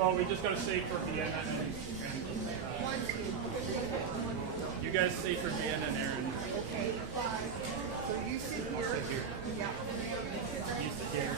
Well, we just got to say for Vienna and you guys say for Vienna and Aaron. Okay, five. So you sit here. Yeah. You sit here.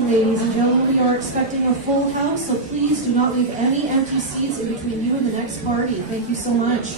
Ladies and gentlemen, we are expecting a full house, so please do not leave any empty seats in between you and the next party. Thank you so much.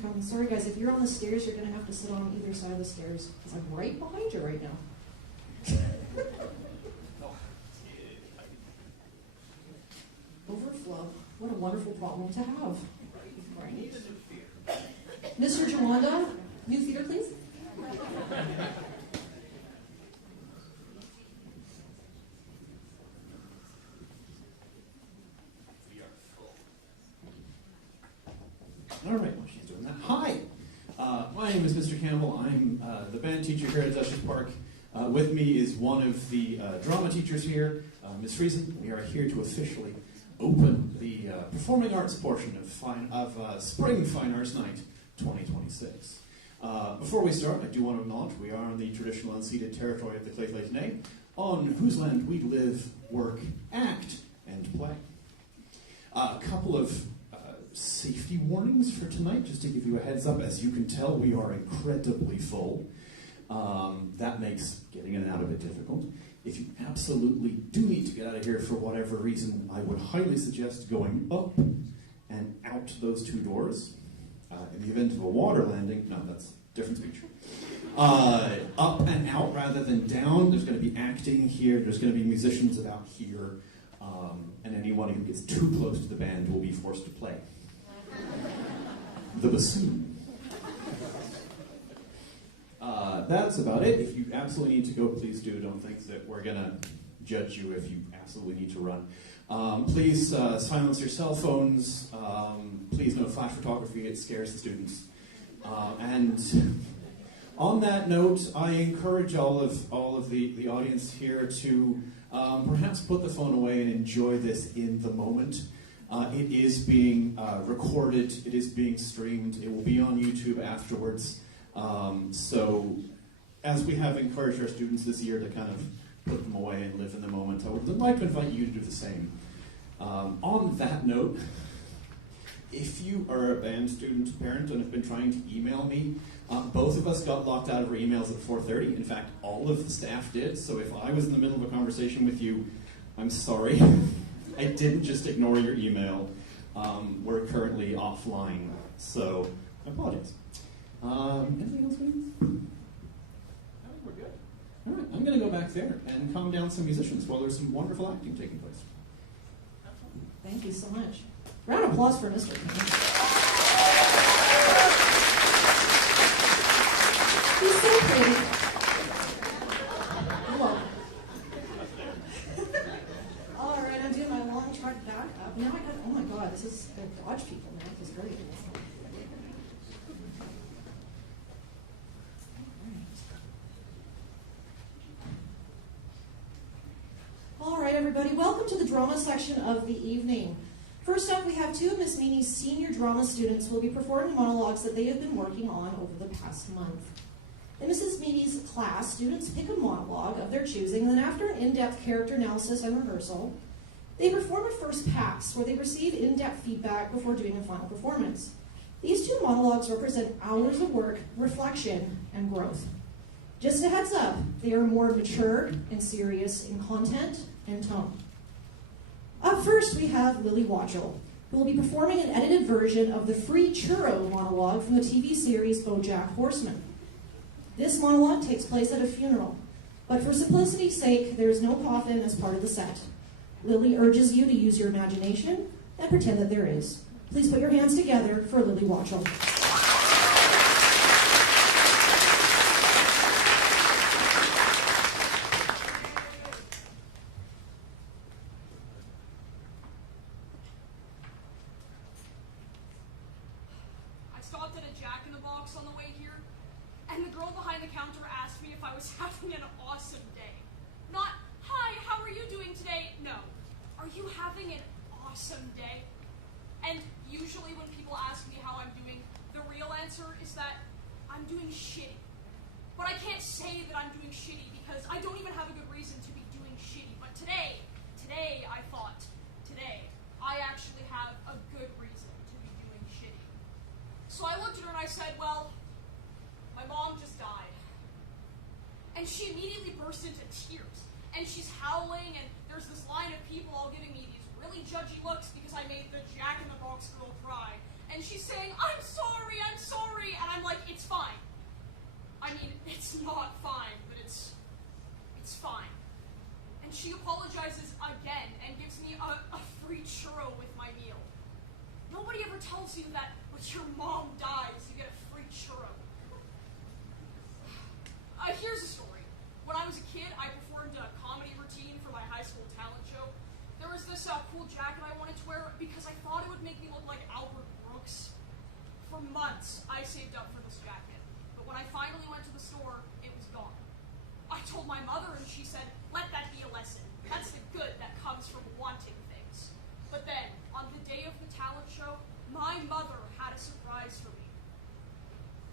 come. Sorry, guys, if you're on the stairs, you're going to have to sit on either side of the stairs, because I'm right behind you right now. Overflow. What a wonderful problem to have. Right. Mr. Jawanda, new theater, please. All right, well, she's doing that. Hi, my name is Mr. Campbell. I'm the band teacher here at Dutchess Park. With me is one of the drama teachers here, Ms. Friesen. We are here to officially open the performing arts portion of Spring Fine Arts Night 2026. Before we start, I do want to acknowledge we are on the traditional unceded territory of the Lheidli T'enneh, on whose land we live, work, act, and play. A couple of safety warnings for tonight, just to give you a heads up. As you can tell, we are incredibly full. That makes getting in and out of it difficult. If you absolutely do need to get out of here for whatever reason, I would highly suggest going up and out those two doors. In the event of a water landing, no, that's a different speech. Up and out rather than down. There's going to be acting here. There's going to be musicians about here. And anyone who gets too close to the band will be forced to play the bassoon. That's about it. If you absolutely need to go, please do. Don't think that we're going to judge you if you absolutely need to run. Please silence your cell phones. Please no flash photography. It scares the students. And on that note, I encourage all of the audience here to perhaps put the phone away and enjoy this in the moment. It is being recorded. It is being streamed. It will be on YouTube afterwards. So, as we have encouraged our students this year to kind of put them away and live in the moment, I would like to invite you to do the same. On that note, if you are a band student parent and have been trying to email me, both of us got locked out of our emails at 4:30. In fact, all of the staff did. So if I was in the middle of a conversation with you, I'm sorry. I didn't just ignore your email. We're currently offline, so I apologize. Anything else, please? I think we're good. All right, I'm going to go back there and calm down some musicians while there's some wonderful acting taking place. Thank you so much. Round of applause for Mr. He's so pretty. You're welcome. All right, I'm doing my long trek back up. Now I got, oh my God, this is, I dodge people now. This is great. All right, everybody, welcome to the drama section of the evening. First up, we have two of Miss Meany's senior drama students who will be performing monologues that they have been working on over the past month. In Mrs. Meany's class, students pick a monologue of their choosing, and then after an in-depth character analysis and rehearsal, they perform a first pass, where they receive in-depth feedback before doing a final performance. These two monologues represent hours of work, reflection, and growth. Just a heads up, they are more mature and serious in content and tone. Up first, we have Lily Watchell, who will be performing an edited version of the free churro monologue from the TV series BoJack Horseman. This monologue takes place at a funeral, but for simplicity's sake, there is no coffin as part of the set. Lily urges you to use your imagination and pretend that there is. Please put your hands together for Lily Watchell. Having an awesome day. Not, hi, how are you doing today? No. Are you having an awesome day? And usually when people ask me how I'm doing, the real answer is that I'm doing shitty. But I can't say that I'm doing shitty because I don't even have a good reason to be doing shitty. But today I thought, I actually have a good reason to be doing shitty. So I looked at her and I said, well, my mom just died. And she immediately burst into tears. And she's howling, and there's this line of people all giving me these really judgy looks because I made the Jack in the Box girl cry. And she's saying, I'm sorry, not fine, but it's fine. And she apologizes again and gives me a free churro with my meal. Nobody ever tells you that when your mom dies, you get a free churro. Here's a story. When I was a kid, I performed a comedy routine for my high school talent show. There was this cool jacket I wanted to wear because I thought it would make me look like Albert Brooks. For months, I saved up for this jacket. But when I finally went to the store, it was gone. I told my mother and she said, let that be a lesson. That's the good that comes from wanting things. But then, on the day of the talent show, my mother had a surprise for me.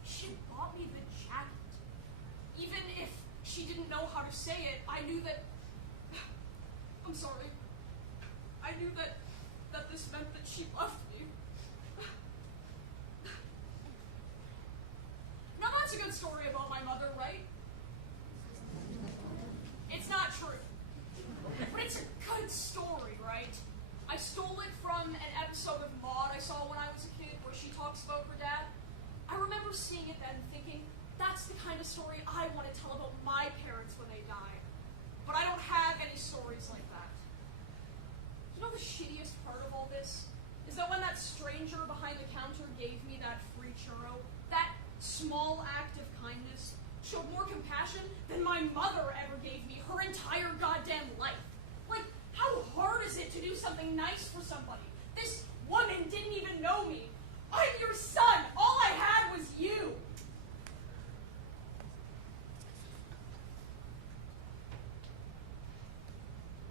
She bought me the jacket. Even if she didn't know how to say it, I knew that... I'm sorry. I knew that this meant that she loved me. Now that's a good story about my mother, right? It's not true. But it's a good story, right? I stole it from an episode of Maude I saw when I was a kid where she talks about her dad. I remember seeing it then thinking, that's the kind of story I want to tell about my parents when they die. But I don't have any stories like that. You know the shittiest part of all this? Is that when that stranger behind the counter gave me that free churro, that small act of kindness showed more compassion than my mother ever gave me her entire goddamn life. Like, how hard is it to do something nice for somebody? This woman didn't even know me. I'm your son. All I had was you.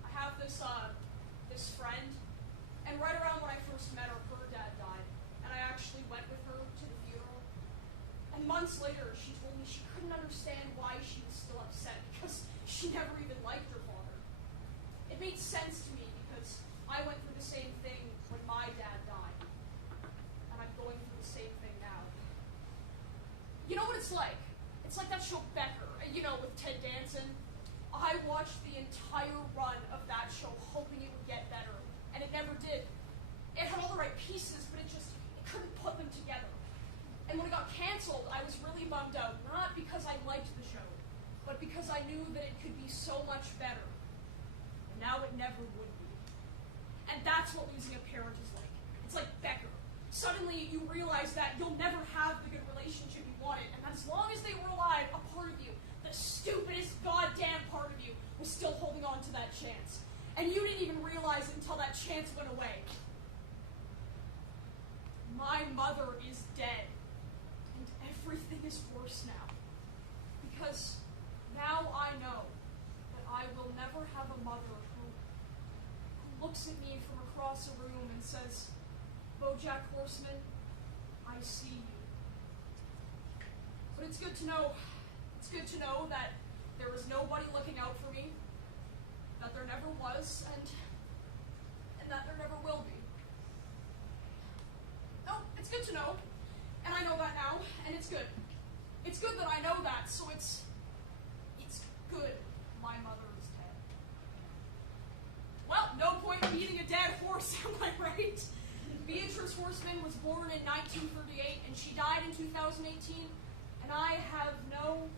I have this friend, and right around when I first met her dad died, and I actually went with her to the funeral. And months later, she told me she couldn't understand why she was still upset because she never even liked her father. It made sense to me because I went through the same thing when my dad died, and I'm going through the same thing now. You know what it's like? It's like that show Becker, with Ted Danson. I watched the entire run of that show hoping it would get better, and it never did. It had all the right pieces, but it couldn't put them together. And when it got canceled, I was really bummed out, not because I liked the show, but because I knew that it could be so much better. And now it never would be. And that's what losing a parent is like. It's like Becker. Suddenly you realize that you'll never have the good relationship you wanted, and that as long as they were alive, a part of you, the stupidest goddamn part of you, was still holding on to that chance. And you didn't even realize it until that chance went away. My mother is dead. And everything is worse now. Because now I know that I will never have a mother who looks at me from across a room and says, BoJack Horseman, I see you. But it's good to know that there was nobody looking out for me, that there never was, and that there never will be. No, it's good to know, and I know that now, and it's good. It's good that I know that, so it's good my mother is dead. Well, no point beating a dead horse, am I right? Beatrice Horseman was born in 1938, and she died in 2018, and I have no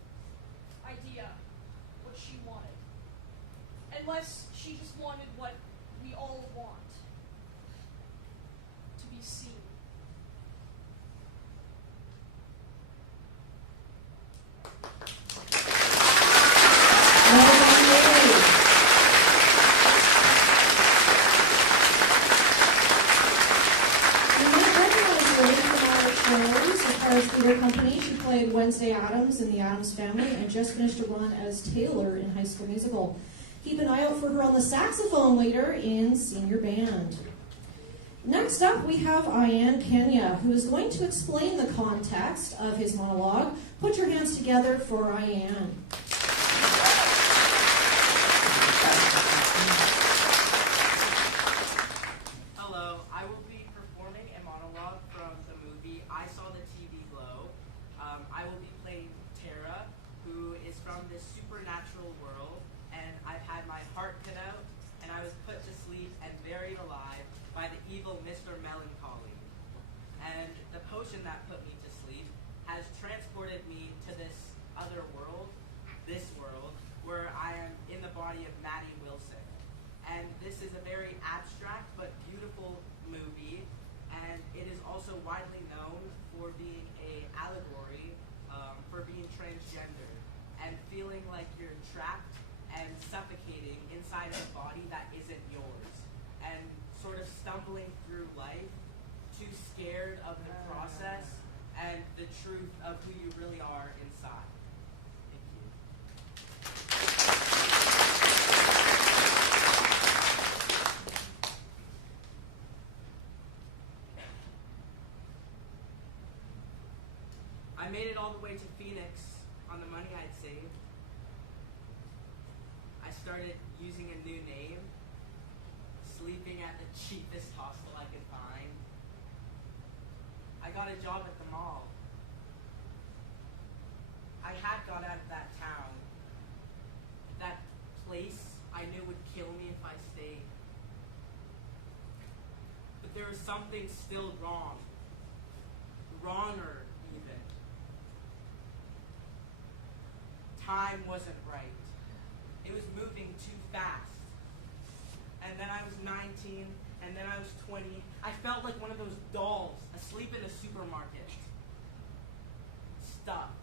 idea what she wanted. Unless she just wanted what we all want, to be seen. Theater Company. She played Wednesday Addams in The Addams Family and just finished a run as Taylor in High School Musical. Keep an eye out for her on the saxophone later in Senior Band. Next up, we have Ian Kenya, who is going to explain the context of his monologue. Put your hands together for Ian. Hello, I will be performing a monologue from the movie I Saw the TV Glow. I will be playing Tara, who is from this supernatural world, and I've had my heart cut out, and I was put to sleep and buried alive by the evil Mr. Melancholy. And the potion that put me to sleep has transported me to this other world it is also widely known for being a allegory for being transgender and feeling like you're trapped and suffocating inside of a body that isn't yours, and sort of stumbling through life too scared of the process and the truth of who you really are inside. Thank you. I made it all the way to Phoenix on the money I'd saved. I started using a new name, sleeping at the cheapest hostel I could find. I got a job at the mall. I had got out of that town. That place I knew would kill me if I stayed. But there was something still wrong. Wronger, even. Time wasn't right. It was moving too fast. And then I was 19, and then I was 20. I felt like one of those dolls asleep in a supermarket. Stuffed.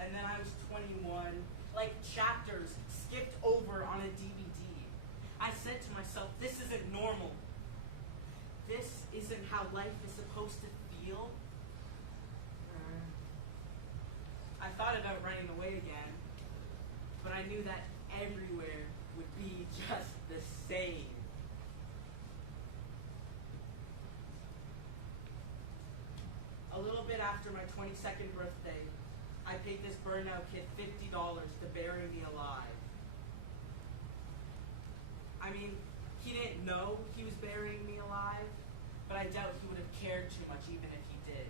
And then I was 21, like chapters skipped over on a DVD. I said to myself, this isn't normal. This isn't how life is supposed to feel. I thought about running away again, but I knew that everywhere would be just the same. A little bit after my 22nd birthday, I paid this burnout kid $50 to bury me alive. I mean, he didn't know he was burying me alive, but I doubt he would have cared too much even if he did.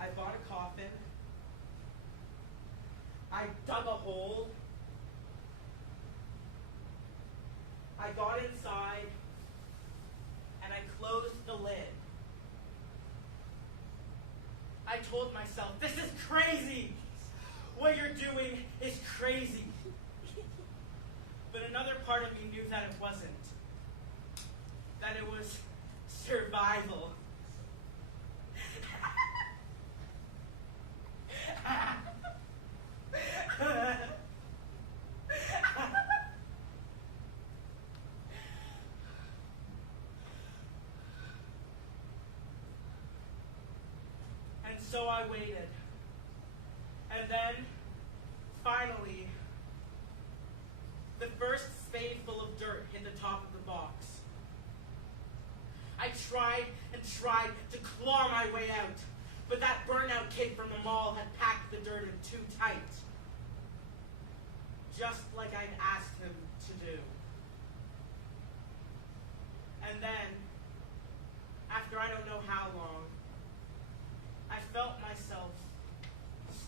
I bought a coffin. I dug a hole. I got inside, and I closed the lid. I told myself, this is crazy! What you're doing is crazy. But another part of me knew that it wasn't. That it was survival. And so I waited. And then, finally, the first spadeful of dirt hit the top of the box. I tried and tried to claw my way out, but that burnout kid from the mall had packed the dirt in too tight. Just like I'd asked him to do. And then, after I don't know how long, I felt myself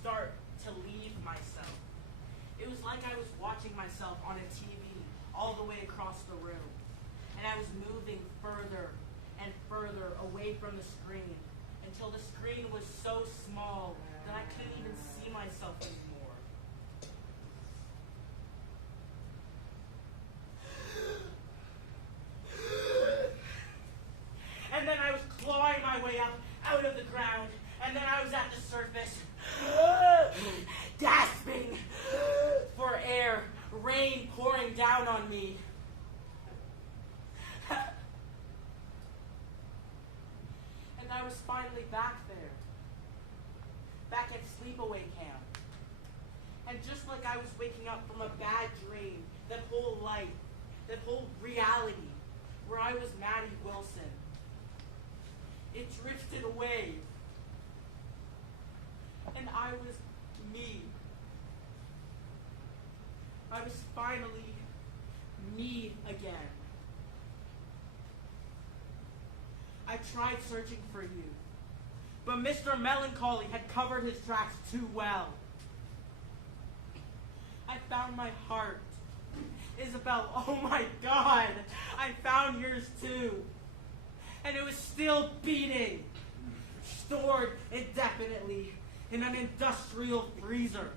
start to leave myself. It was like I was watching myself on a TV all the way across the room. And I was moving further and further away from the screen until the screen was so small that I couldn't even see myself anymore. And then I was clawing my way up out of the ground, and then I was at the surface, gasping for air, rain pouring down on me. And I was finally back there, back at sleepaway camp. And just like I was waking up from a bad dream, that whole life, that whole reality, where I was Maddie Wilson, it drifted away. And I was me. I was finally me again. I tried searching for you, but Mr. Melancholy had covered his tracks too well. I found my heart. Isabel, oh my God, I found yours too. And it was still beating, stored indefinitely in an industrial freezer.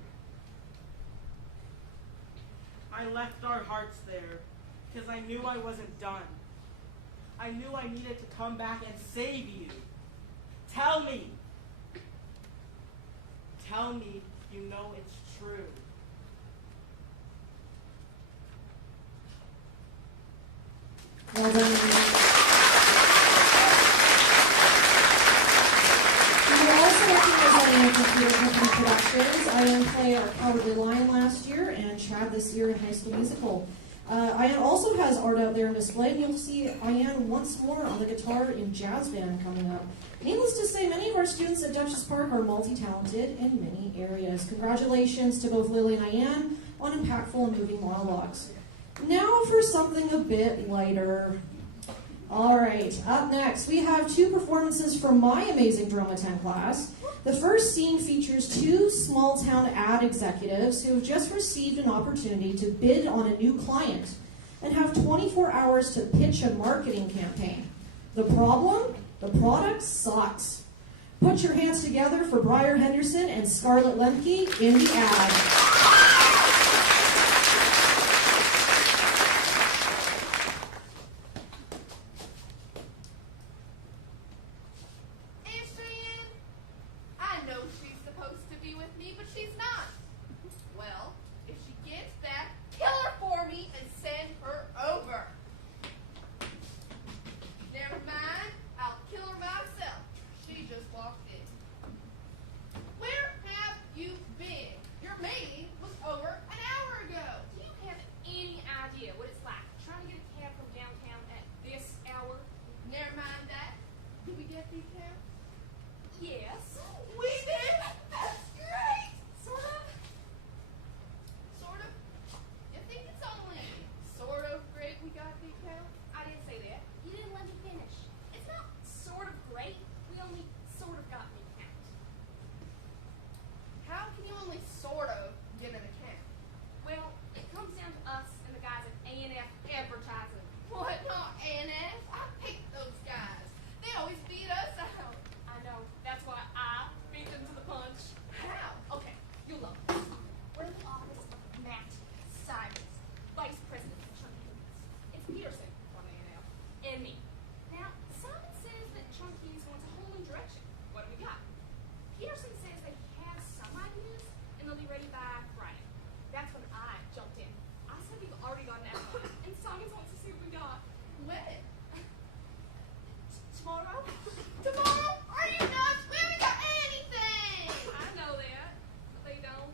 I left our hearts there because I knew I wasn't done. I knew I needed to come back and save you. Tell me. Tell me you know it's true. Well done. We were also working with Ian Computer Company Productions. Ian played our Cowardly Lion last year and Chad this year in High School Musical. Ian also has art out there on display, and you'll see Ian once more on the guitar in Jazz Band coming up. Needless to say, many of our students at Dutchess Park are multi-talented in many areas. Congratulations to both Lily and Ian on impactful and moving monologues. Now for something a bit lighter. All right, up next, we have two performances from my amazing Drama 10 class. The first scene features two small-town ad executives who have just received an opportunity to bid on a new client and have 24 hours to pitch a marketing campaign. The problem? The product sucks. Put your hands together for Briar Henderson and Scarlett Lemke in the ad. Yes. We did? That's great! Sort of. Sort of? You think it's only sort of great we got decal? I didn't say that. You didn't let me finish. It's not sort of great. We only sort of got an account. How can you only sort of get an account? Well, it comes down to us and the guys at A&F Advertising. What? Not ANF? I picked those guys. They always beat us out. I know. That's why I beat them to the punch. How? Okay, you'll love this. We're in the office of Matt Simons, Vice President of Chunky Foods. It's Peterson from A&F and me. Now, Simon says that Chunky's wants a whole new direction. What do we got? Peterson says that he has some ideas and they'll be ready by Friday. That's when I jumped in. I said we've already got an outline, and Simons wants to see what we got. When? Tomorrow? Tomorrow? Are you nuts? We haven't got anything! I know that, but they don't.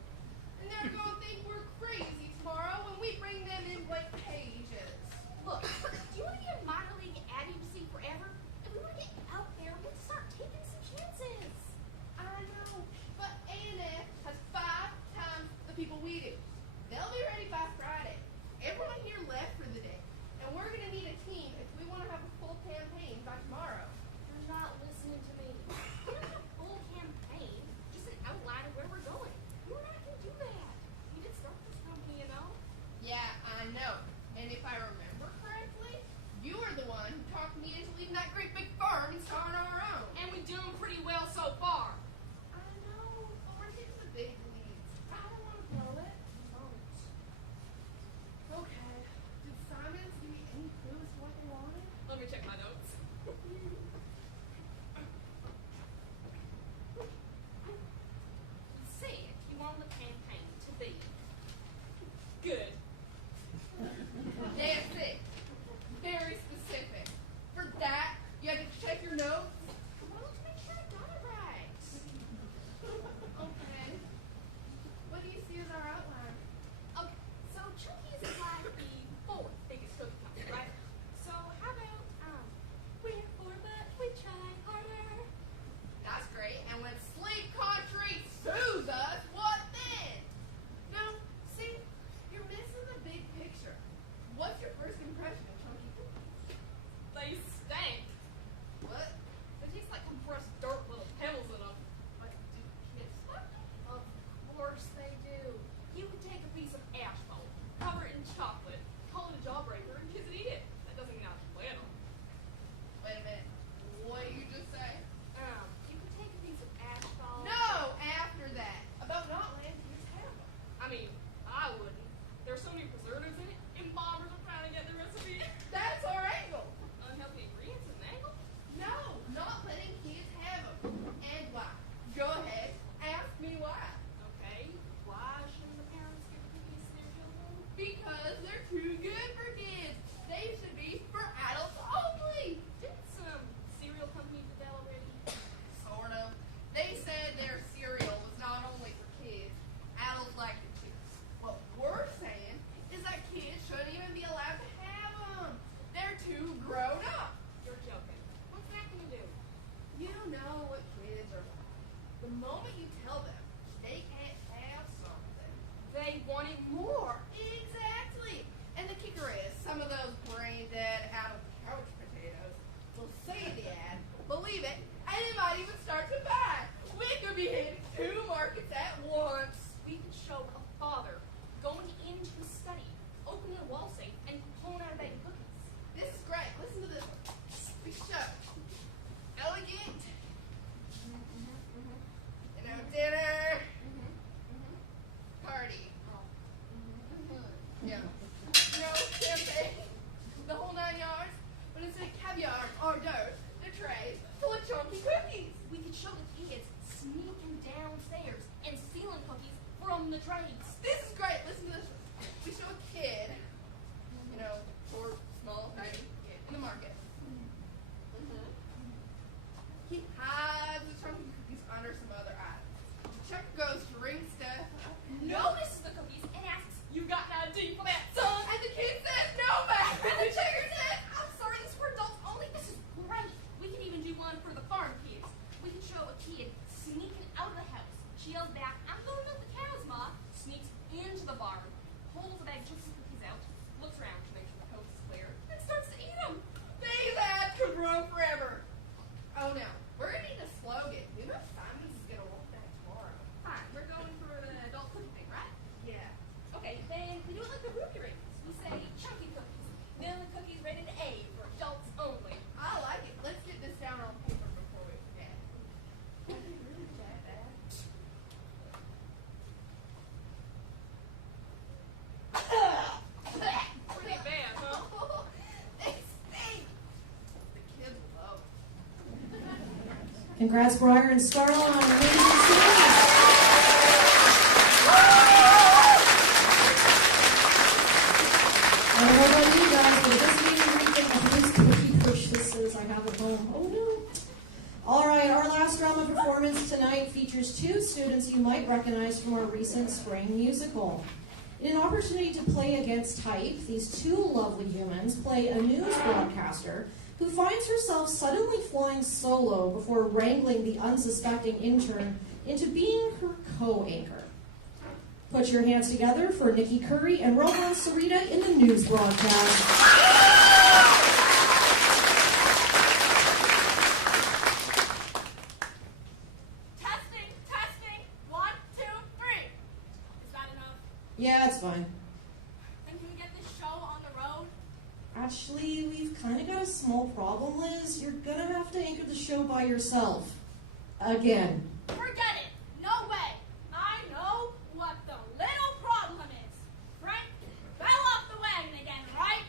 And they're gonna think we're crazy tomorrow when we bring them in blank pages. Look, do you want to be a minor league ad agency forever? If we want to get out there, we have to start taking some chances. I know, but ANF has 5 times the people we do. They'll be ready by Friday. Everyone here left for the day, and we're gonna need a team if we want to have a full campaign by tomorrow. You're not listening to me. We don't have a full campaign, just an outline of where we're going. You and I can do that. We did start this company, you know. Yeah, I know. And if I remember correctly, you were the one who talked me into leaving that great big farm and starting our own. And we're doing pretty well so far. I know, but we're getting the big leads. I don't want to blow it. Okay. Did Simons give me any clues to what they wanted? Let me check my notes. You said you wanted the campaign to be good. That's it. Very specific. For that, you had to check your notes. Well, to make sure I got it right. Okay. What do you see as our outline? Okay, so Chunky's is like the 4th biggest cookie company, right? So how about, we're poor but we try harder. That's great. And when Sleep Country sues us, what then? No, see, you're missing the big picture. What's your first impression of Chunky Cookies? They stink. What? They taste like compressed dirt with little pebbles in them. But do kids like them? Of course they do. You could take a piece of asphalt, cover it in chocolate, call it a jawbreaker, and kids would eat it. That doesn't mean I plan them. Wait a minute. What did you just say? You could take a piece of asphalt. No, after that. About not landing his hammer. I mean, I wouldn't. There's so many preservatives in it, and bombers are trying to get the recipe. That's our angle. Unhealthy great. This is great. Listen to this. We show a kid, short, small, tiny kid in the market. He hides the chunky cookies under some other items. The checker goes to ring step, Notices the cookies and asks, "You got an ID for that, son?" and the kid says, "No, ma'am." And the checker says, I'm sorry, this is for adults only. This is great. We can even do one for the farm kids. We can show a kid sneaking out of the house. She yells back, "I'm going to milk the cows, Ma." Sneaks into the barn, pulls the bag just some cookies out, looks around to make sure the coast is clear, and starts to eat them. "These ads could run forever." Oh, no. We're going to need a slogan. We know Simon's is going to want that tomorrow. Fine, we're going for an adult cookie thing, right? Yeah. Okay, then we do it like the Ruby Rings. We say chunky cookies. Then the cookies rated A for adults only. I like it. Let's get this down on paper before we forget. That'd be really bad. Pretty bad, huh? They stink. The kids love them. Congrats, Briar and Starla, on your amazing series. I don't know about you guys, but it doesn't even rethink of these cookie purchases I have at home. Oh no. All right, our last drama performance tonight features two students you might recognize from our recent spring musical. In an opportunity to play against type, these two lovely humans play a news broadcaster who finds herself suddenly flying solo before wrangling the unsuspecting intern into being her co-anchor. Put your hands together for Nikki Curry and Rohan Sarita in the news broadcast. Testing, testing. 1, 2, 3. Is that enough? Yeah, it's fine. And can we get this show on the road? Actually, we've kind of got a small problem, Liz. You're gonna have to anchor the show by yourself. Again. Forget it. No way. I know what the little problem is. Frank fell off the wagon again, right?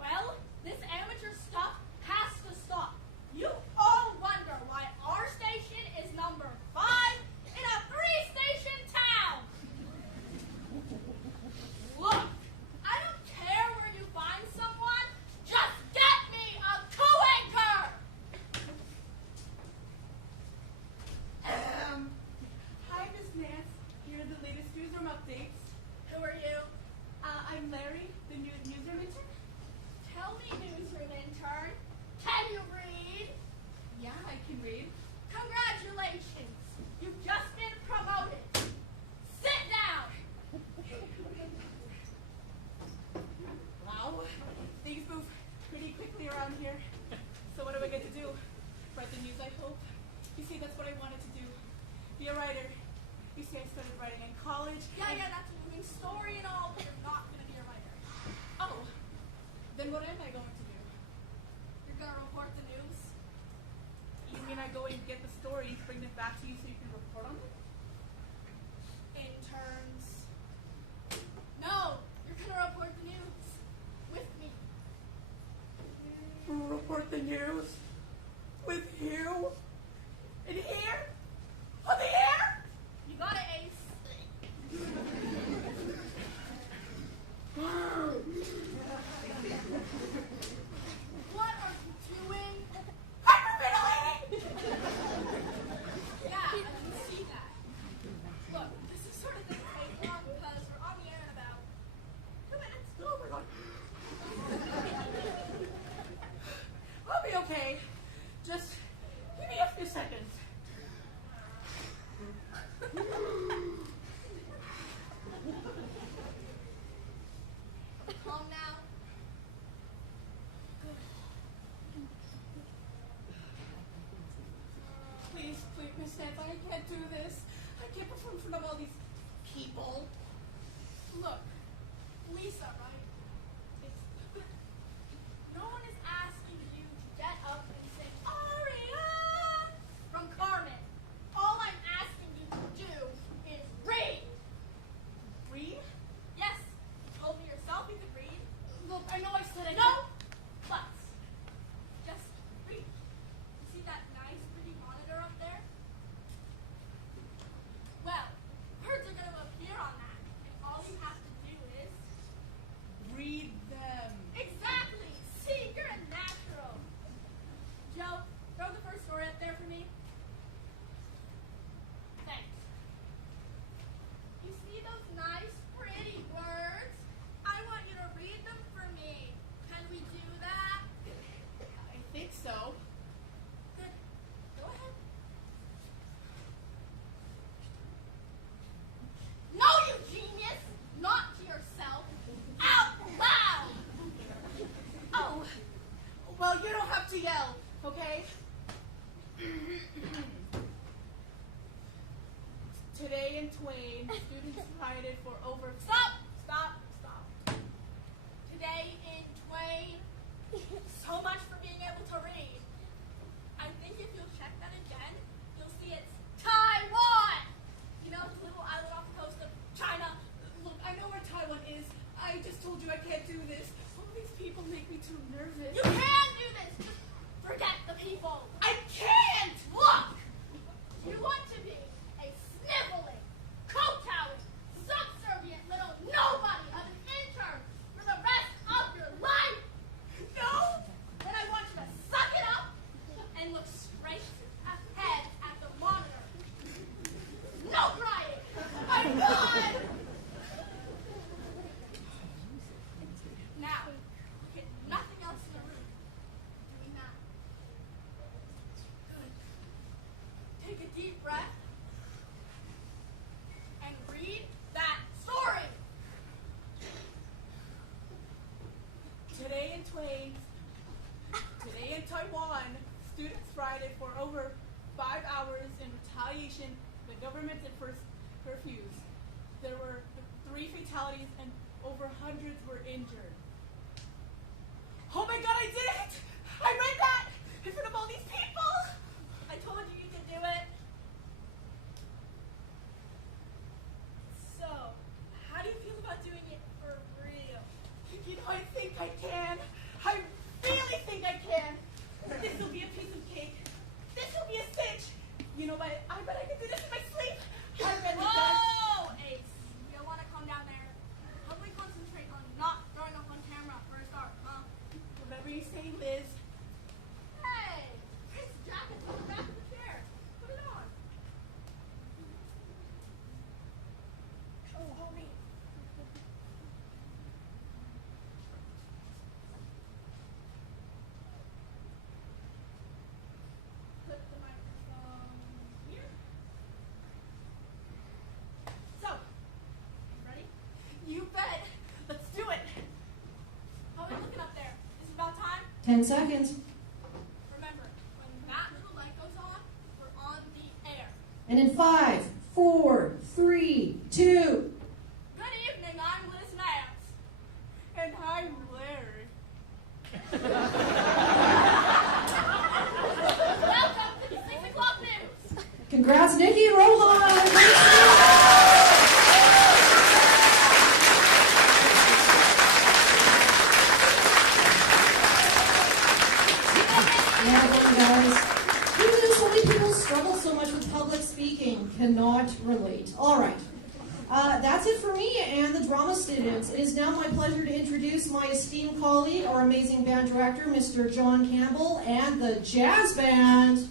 Well, this amateur stuff has to stop. You all wonder why our station is number 5 in a 3-station town. Look, I don't care where you find someone. Just get me a co-anchor. Hi, Miss Nance. Here are the latest newsroom updates. Who are you? I'm Larry, the newsroom intern. Tell me, newsroom intern. Can you read? Yeah, I can read. Congratulations. You've just been promoted. Sit down. Wow. Things move pretty quickly around here. So what do I get to do? Write the news, I hope. You see, that's what I wanted to do. Be a writer. You see, I started writing in college. Yeah, that's a moving story and all, but you're not going to be a writer. Oh. Then what am I going to do? You're going to report the news. You mean I go and get the stories, bring them back to you so you can report on them? Interns. No, you're going to report the news. With me. Report the news? With you? In here? On the air? You got it, Ace. What are you doing? Hyperventilating! Yeah, I can see that. Look, this is sort of going to take long because we're on the air in about 2 minutes. Oh my god. I'll be okay. Just give me a few seconds. Calm now. Please, Miss Nance, I can't do this. I can't perform in front of all these people. Look, Lisa, right? No one is asking you to get up and sing Aria from Carmen. All I'm asking you to do is read. Read? Yes, you told me yourself you could read. Look, I know I said I No, but just read. You see that nice, pretty monitor Today in Twain, students rioted for over... Stop! Today in Twain, so much for being able to read. I think if you'll check that again, you'll see it's Taiwan! You know, the little island off the coast of China. Look, I know where Taiwan is. I just told you I can't do this. All these people make me too nervous. You can do this! Just forget the people. I can't! Look! You want to be a sniveling, kowtowing, subservient little nobody of an intern for the rest of your life? No! Then I want you to suck it up and look straight ahead at the monitor. No crying! I'm not! Now, look at nothing else in the room. Doing that. Good. Take a deep breath and read that story. Today in Twain, today in Taiwan, students rioted for over 5 hours in retaliation to the government's enforced curfews. There were 3 fatalities and over hundreds were injured. Oh my god, I did it! I read that in front of all these people! I told you you could do it. So, how do you feel about doing it for real? You know, I think I can. I really think I can. This will be a piece of cake. This will be a cinch. You know, I bet I can do this in my sleep. I read this. Whoa, Ace. You'll want to calm down there. How do we concentrate on not throwing up on camera for a start, huh? Whatever you say, Liz. Hey, this jacket's on the back of the chair. Put it on. Oh, homie. Put the microphone here. So, you ready? You bet. Let's do it. How are we looking up there? Is it about time? 10 seconds. Remember, when that little light goes on, we're on the air. And in 5, 4, 3, 2. Good evening, I'm Liz Nance. And I'm Larry. Welcome to the 6 o'clock news. Congrats, Nikki. Roll on. Yeah, well, you guys. Who knew so many people struggle so much with public speaking? Cannot relate. All right. That's it for me and the drama students. It is now my pleasure to introduce my esteemed colleague, our amazing band director, Mr. John Campbell, and the jazz band.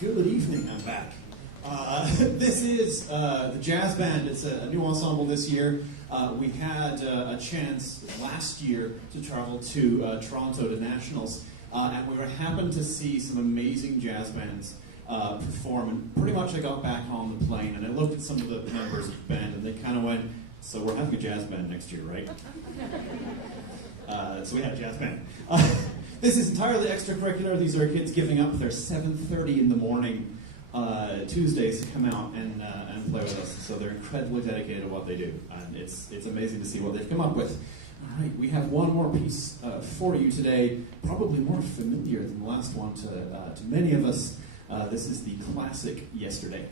Good evening, I'm back. This is the Jazz Band. It's a new ensemble this year. We had a chance last year to travel to Toronto to Nationals, and we happened to see some amazing jazz bands perform. And pretty much I got back on the plane and I looked at some of the members of the band and they kind of went, so we're having a jazz band next year, right? So we had a jazz band. This is entirely extracurricular. These are kids giving up their 7:30 in the morning Tuesdays to come out and play with us. So they're incredibly dedicated to what they do, and it's amazing to see what they've come up with. All right, we have one more piece for you today, probably more familiar than the last one to many of us. This is the classic Yesterday.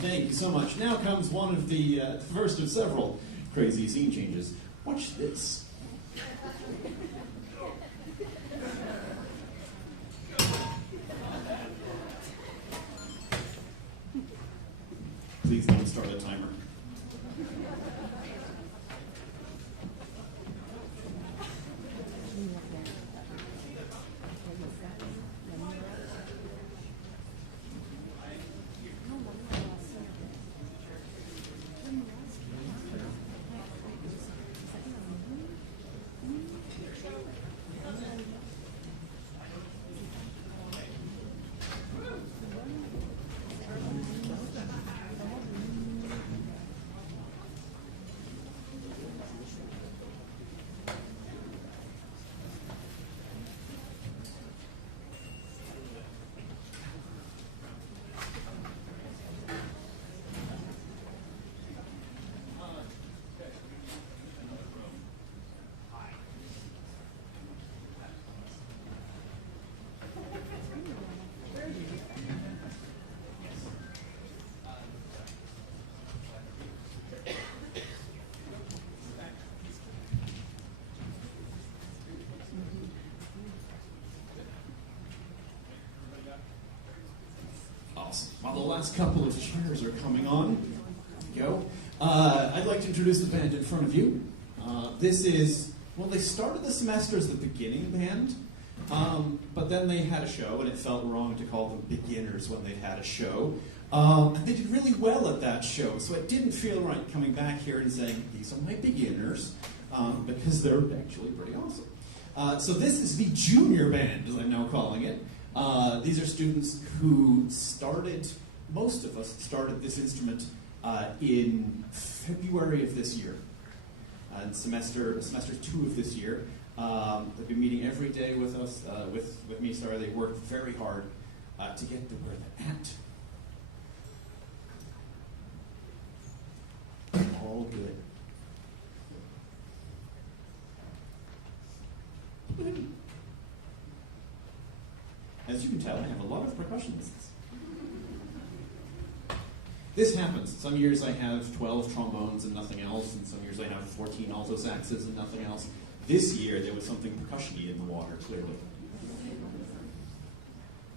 Thank you so much. Now comes one of the first of several crazy scene changes. Watch this. Please don't start a timer. While the last couple of chairs are coming on, there we go. I'd like to introduce the band in front of you. This is, well, they started the semester as the beginning band, but then they had a show, and it felt wrong to call them beginners when they'd had a show. And they did really well at that show, so it didn't feel right coming back here and saying, these are my beginners, because they're actually pretty awesome. So this is the junior band, as I'm now calling it. These are students who started, most of us started this instrument in February of this year. And semester 2 of this year. They've been meeting every day with us, with me, sorry. They worked very hard to get to where they're at. All good. As you can tell, I have a lot of percussionists. This happens. Some years I have 12 trombones and nothing else, and some years I have 14 alto saxes and nothing else. This year there was something percussion-y in the water, clearly.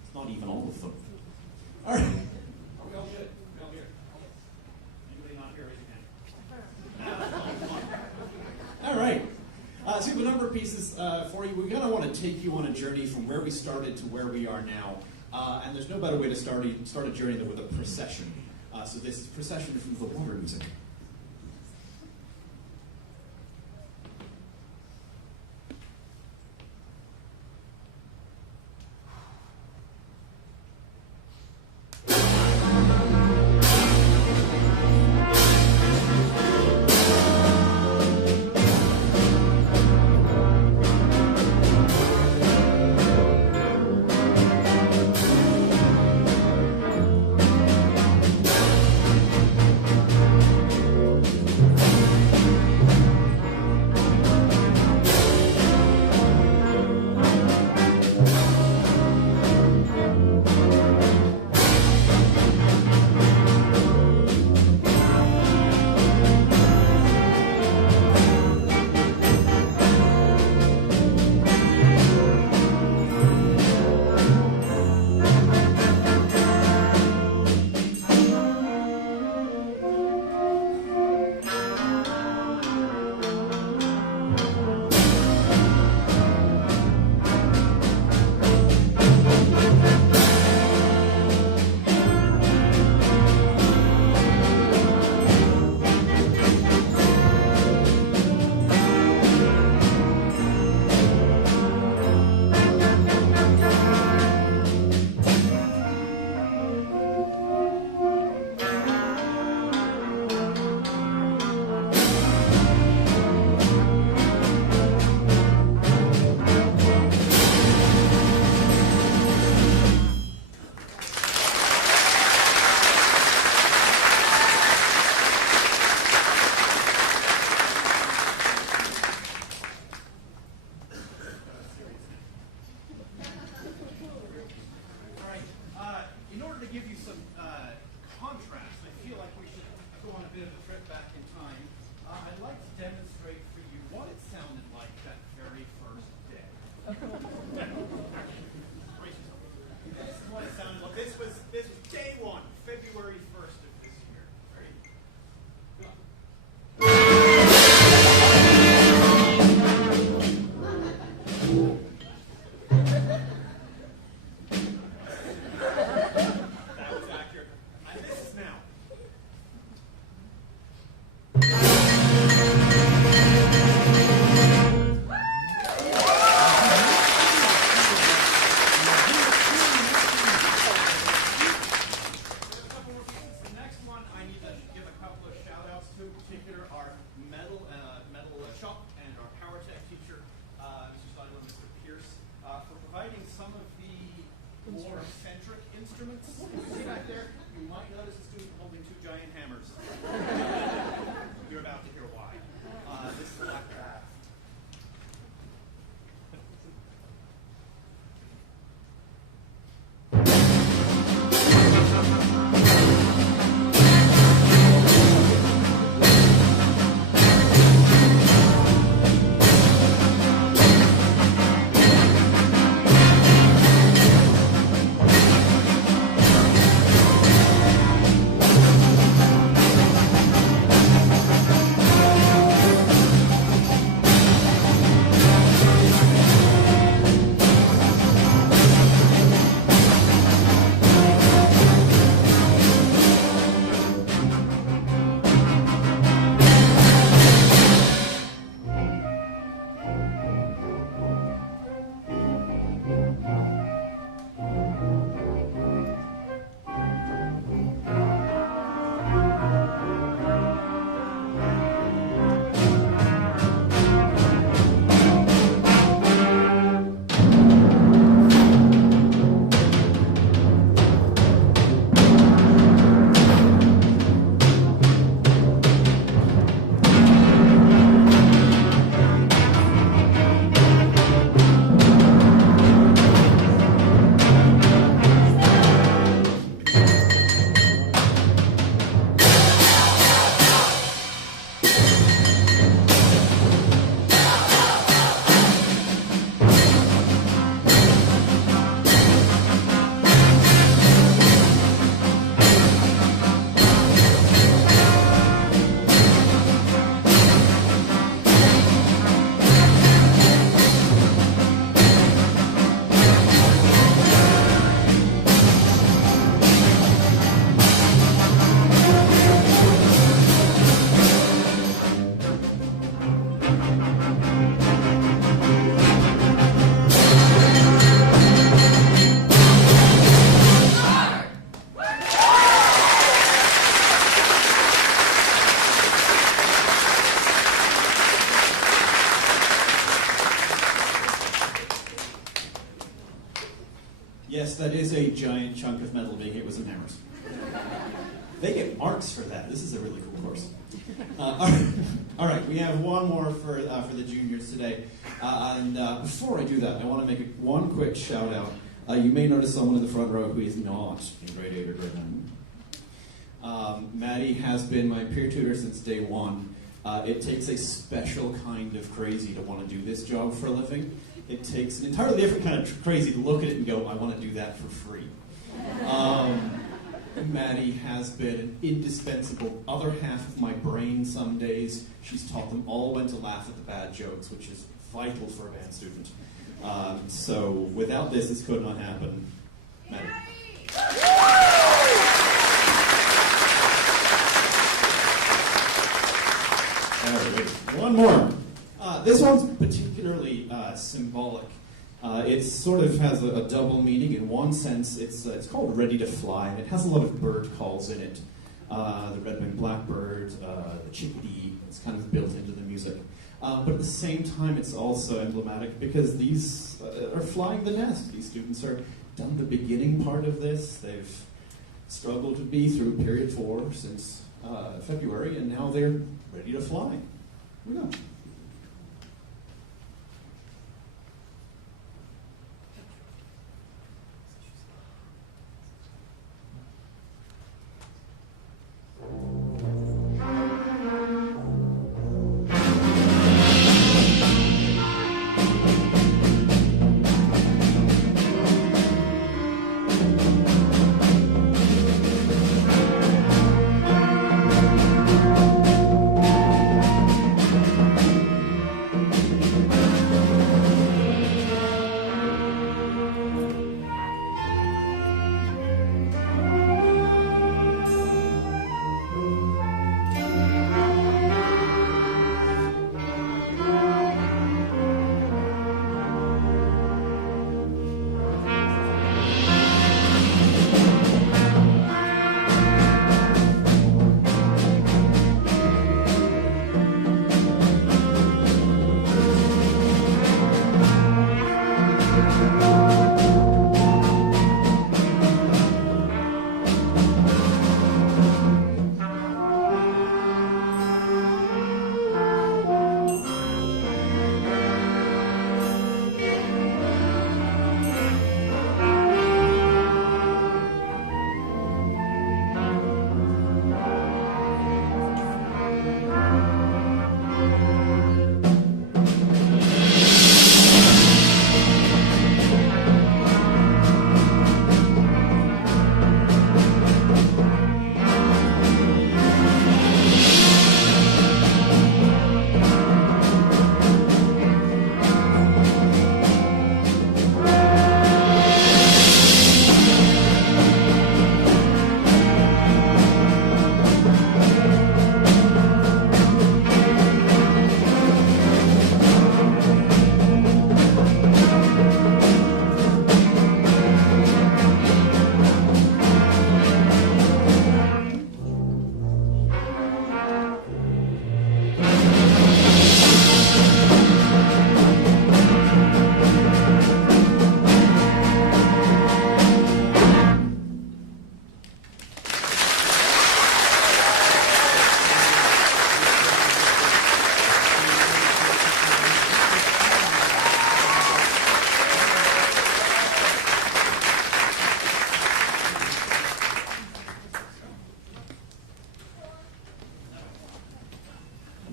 It's not even all of them. All right. Are we all good? Are we all here? Anybody not here, raise your hand. All right. So we have a number of pieces for you. We're going to want to take you on a journey from where we started to where we are now. And there's no better way to start a journey than with a procession. So this is procession from the water music. cameras. They get marks for that. This is a really cool course. All right, we have one more for the juniors today. Before I do that, I want to make one quick shout out. You may notice someone in the front row who is not in grade 8 or grade 9. Maddie has been my peer tutor since day one. It takes a special kind of crazy to want to do this job for a living. It takes an entirely different kind of crazy to look at it and go, I want to do that for free. Maddie has been an indispensable other half of my brain some days. She's taught them all when to laugh at the bad jokes, which is vital for a band student. So without this could not happen. Maddie. All right, one more. This one's particularly symbolic. It sort of has a double meaning. In one sense, it's called Ready to Fly, and it has a lot of bird calls in it. The red-winged blackbird, the chickadee, it's kind of built into the music. But at the same time, it's also emblematic because these are flying the nest. These students are done the beginning part of this. They've struggled to be through period 4 since February, and now they're ready to fly. Here we go.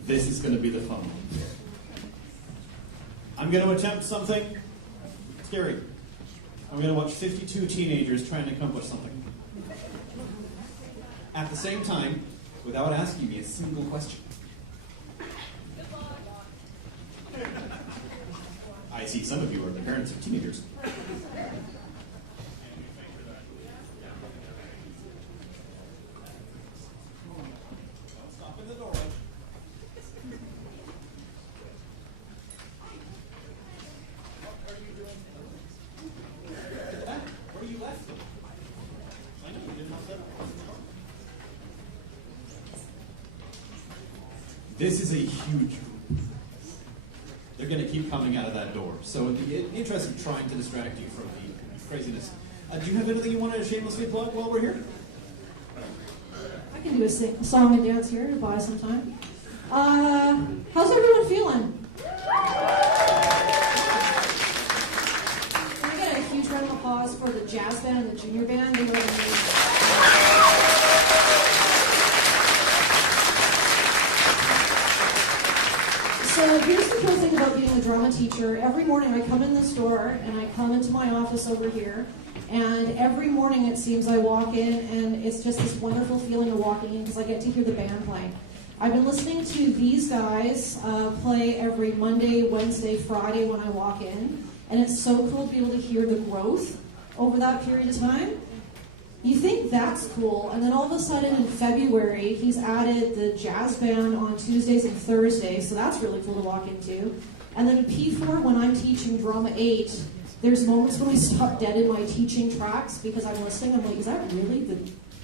This is going to be the fun one. I'm going to attempt something scary. I'm going to watch 52 teenagers trying to accomplish something. At the same time, without asking me a single question. I see some of you are the parents of teenagers. Stop in the doorway. What are you doing? Where you left them? I know you didn't have that. This is a huge group. They're going to keep coming out of that door. So in the interest of trying to distract you from the craziness, Do you have anything you want to shamelessly plug while we're here? I can do a song and dance here to buy some time. How's everyone feeling? Can I get a huge round of applause for the jazz band and the junior band? They were amazing. So here's the cool thing about being a drama teacher. Every morning I come in this door and I come into my office over here, and every morning it seems I walk in and it's just this wonderful feeling of walking in because I get to hear the band play. I've been listening to these guys play every Monday, Wednesday, Friday when I walk in, and it's so cool to be able to hear the growth over that period of time. You think that's cool, and then all of a sudden in February, he's added the jazz band on Tuesdays and Thursdays, so that's really cool to walk into. And then in P4, when I'm teaching Drama 8, there's moments when I stop dead in my teaching tracks because I'm listening. I'm like, is that really the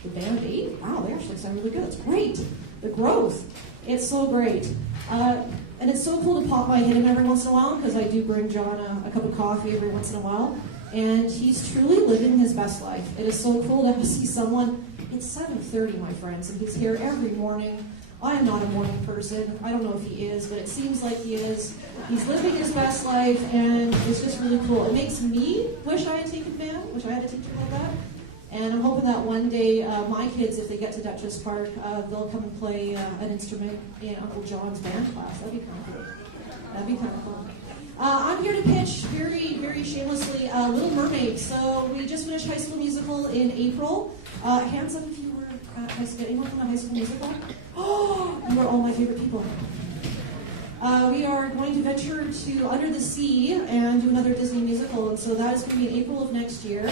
band 8? Wow, they actually sound really good. It's great. The growth. It's so great. And it's so cool to pop my head in every once in a while because I do bring John a cup of coffee every once in a while. And he's truly living his best life. It is so cool to see someone. It's 7:30, my friends, and he's here every morning. I am not a morning person. I don't know if he is, but it seems like he is. He's living his best life, and it's just really cool. It makes me wish I had taken band, wish I had a teacher like that. And I'm hoping that one day my kids, if they get to Duchess Park, they'll come and play an instrument in Uncle John's band class. That'd be kind of cool. That'd be kind of cool. I'm here to pitch very, very shamelessly Little Mermaid. So we just finished High School Musical in April. Hands up if you were at High School. Anyone from the High School Musical? Oh, you are all my favorite people. We are going to venture to Under the Sea and do another Disney musical, and so that is going to be in April of next year.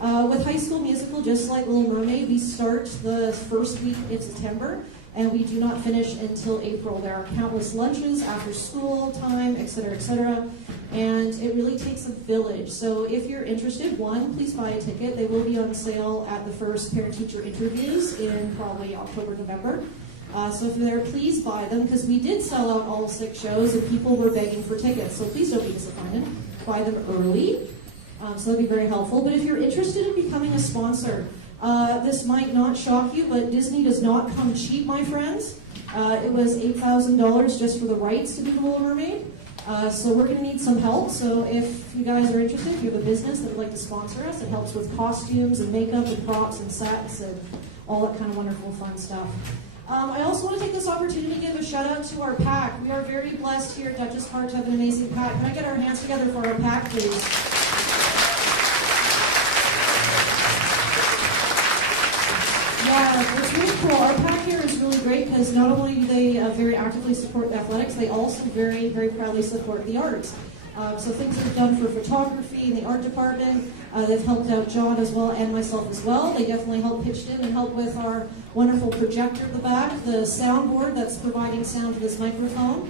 With High School Musical, just like Little Mermaid, we start the first week in September, and we do not finish until April. There are countless lunches after school time, etc., and it really takes a village. So if you're interested, one, please buy a ticket. They will be on sale at the first parent-teacher interviews in probably October, November. So if you're there, please buy them, because we did sell out all 6 shows and people were begging for tickets. So please don't be disappointed. Buy them early. So that'd be very helpful. But if you're interested in becoming a sponsor, this might not shock you, but Disney does not come cheap, my friends. It was $8,000 just for the rights to be the Little Mermaid. So we're going to need some help. So if you guys are interested, if you have a business that would like to sponsor us, it helps with costumes and makeup and props and sets and all that kind of wonderful fun stuff. I also want to take this opportunity to give a shout out to our PAC. We are very blessed here at Duchess Park to have an amazing PAC. Can I get our hands together for our PAC, please? Yeah, it's really cool. Our PAC here is really great because not only do they very actively support athletics, they also very, very proudly support the arts. So things that are done for photography in the art department, they've helped out John as well and myself as well. They definitely helped pitch in and help with our wonderful projector at the back, the soundboard that's providing sound to this microphone.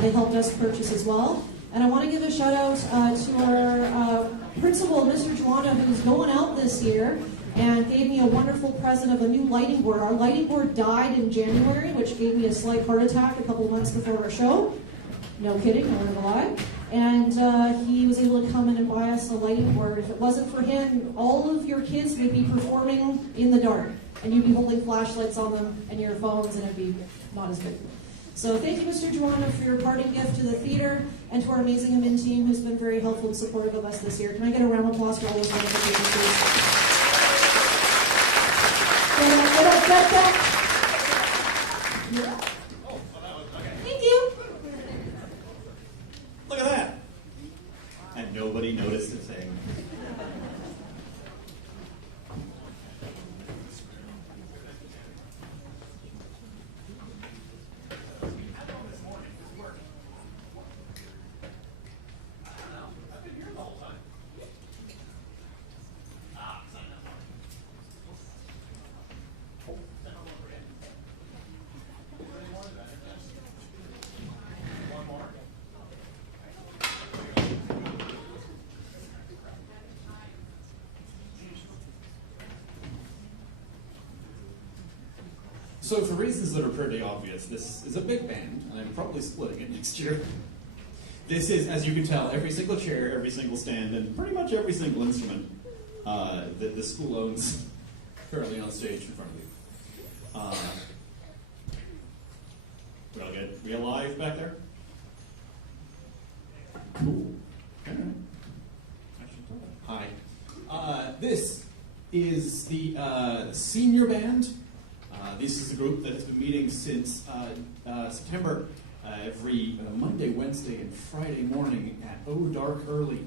They helped us purchase as well. And I want to give a shout out to our principal, Mr. Juana, who's going out this year and gave me a wonderful present of a new lighting board. Our lighting board died in January, which gave me a slight heart attack a couple of months before our show. No kidding, no one to lie. And he was able to come in and buy us a lighting board. If it wasn't for him, all of your kids would be performing in the dark. And you'd be holding flashlights on them and your phones, and it'd be not as good. So thank you, Mr. Juana, for your parting gift to the theater and to our amazing admin team who's been very helpful and supportive of us this year. Can I get a round of applause for all those wonderful people, please? Yeah. Thank you. Look at that. And nobody noticed a thing. So for reasons that are pretty obvious, this is a big band, and I'm probably splitting it next year. This is, as you can tell, every single chair, every single stand, and pretty much every single instrument that the school owns, currently on stage in front of you. We're all good. We alive back there? Cool. All right. Hi. This is the senior band. This is a group that has been meeting since September, every Monday, Wednesday, and Friday morning at dark early,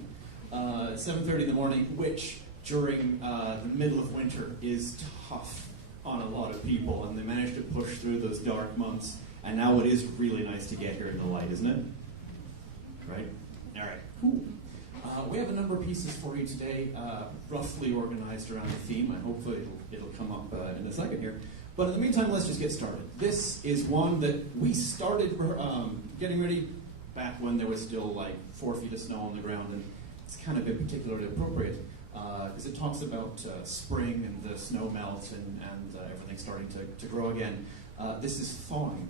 7:30 in the morning, which during the middle of winter is tough on a lot of people, and they managed to push through those dark months, and now it is really nice to get here in the light, isn't it? Right? All right, cool. We have a number of pieces for you today, roughly organized around the theme, and hopefully it'll come up in a second here. But in the meantime, let's just get started. This is one that we started getting ready back when there was still like 4 feet of snow on the ground, and it's kind of been particularly appropriate because it talks about spring and the snow melt and everything starting to grow again. This is Thawing.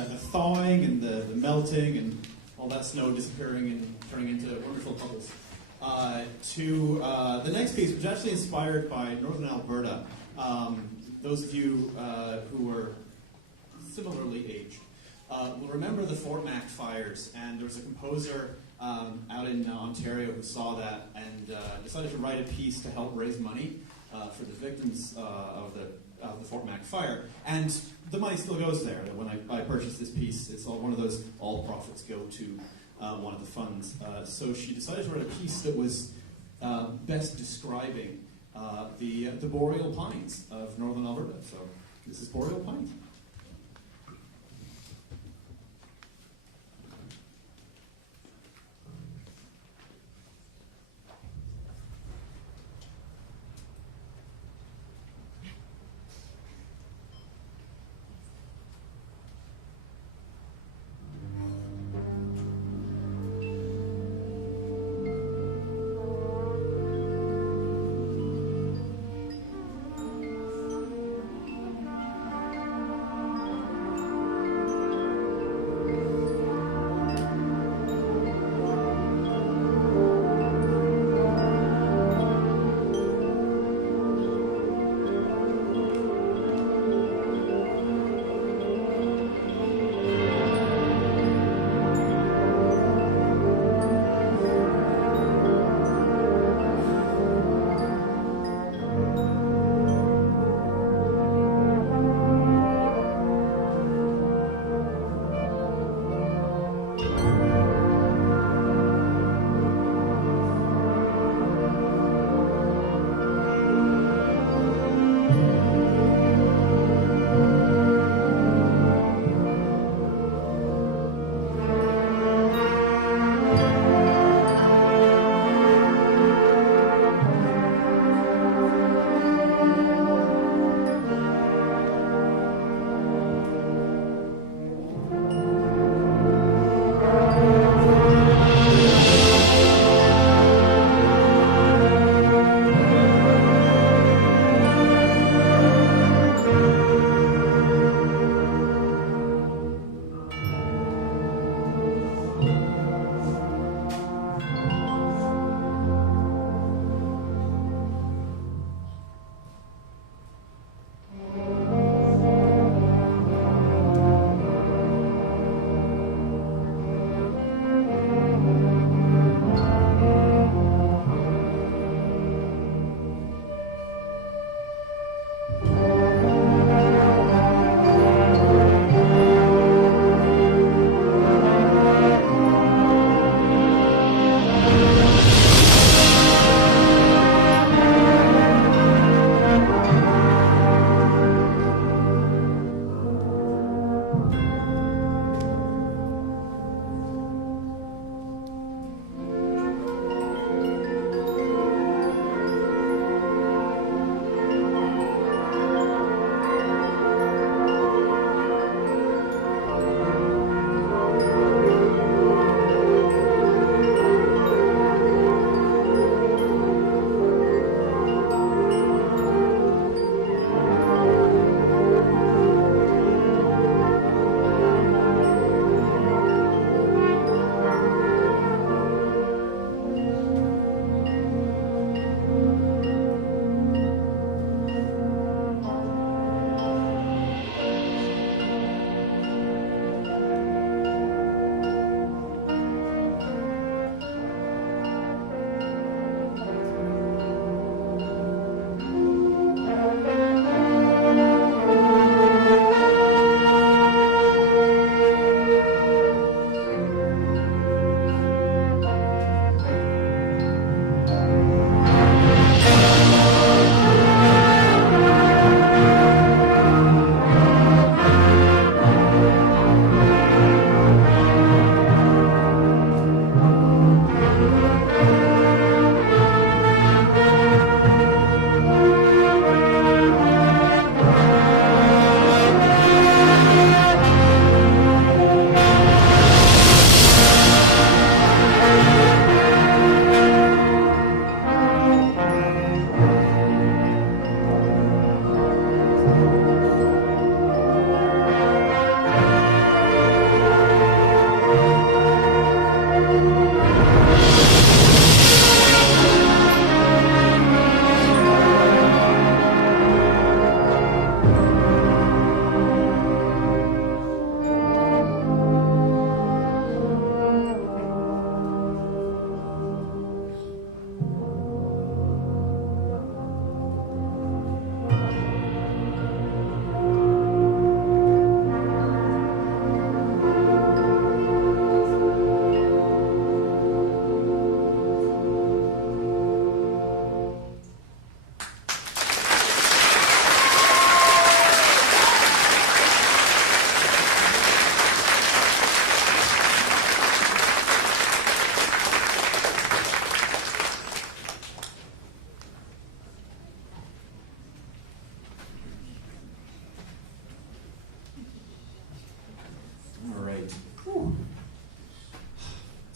the thawing and the melting and all that snow disappearing and turning into wonderful bubbles. To the next piece, which is actually inspired by Northern Alberta. Those of you who are similarly aged will remember the Fort Mac fires, and there was a composer out in Ontario who saw that and decided to write a piece to help raise money for the victims of the Fort Mac fire. And the money still goes there. When I purchased this piece, it's one of those all profits go to one of the funds. So she decided to write a piece that was best describing the boreal pines of northern Alberta. So this is Boreal Pines.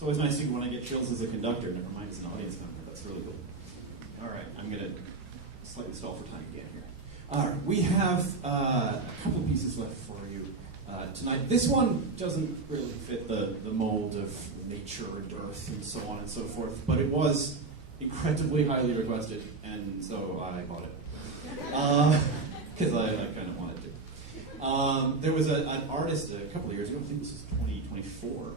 always nice when I get chills as a conductor, never mind as an audience member. That's really cool. All right, I'm going to slightly stall for time again here. All right, we have a couple pieces left for you tonight. This one doesn't really fit the mold of nature and earth and so on and so forth, but it was incredibly highly requested, and so I bought it. Because I kind of wanted to. There was an artist a couple of years ago, I think this was 2024,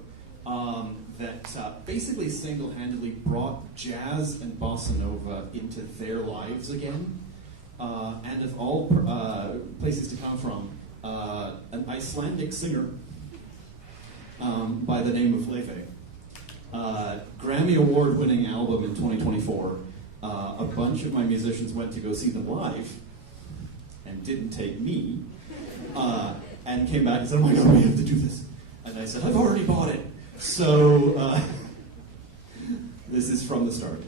that basically single-handedly brought jazz and bossa nova into their lives again. And of all places to come from, an Icelandic singer by the name of Leve. Grammy Award-winning album in 2024. A bunch of my musicians went to go see them live and didn't take me, and came back and said, "Oh my God, we have to do this." And I said, "I've already bought it." So this is from the start.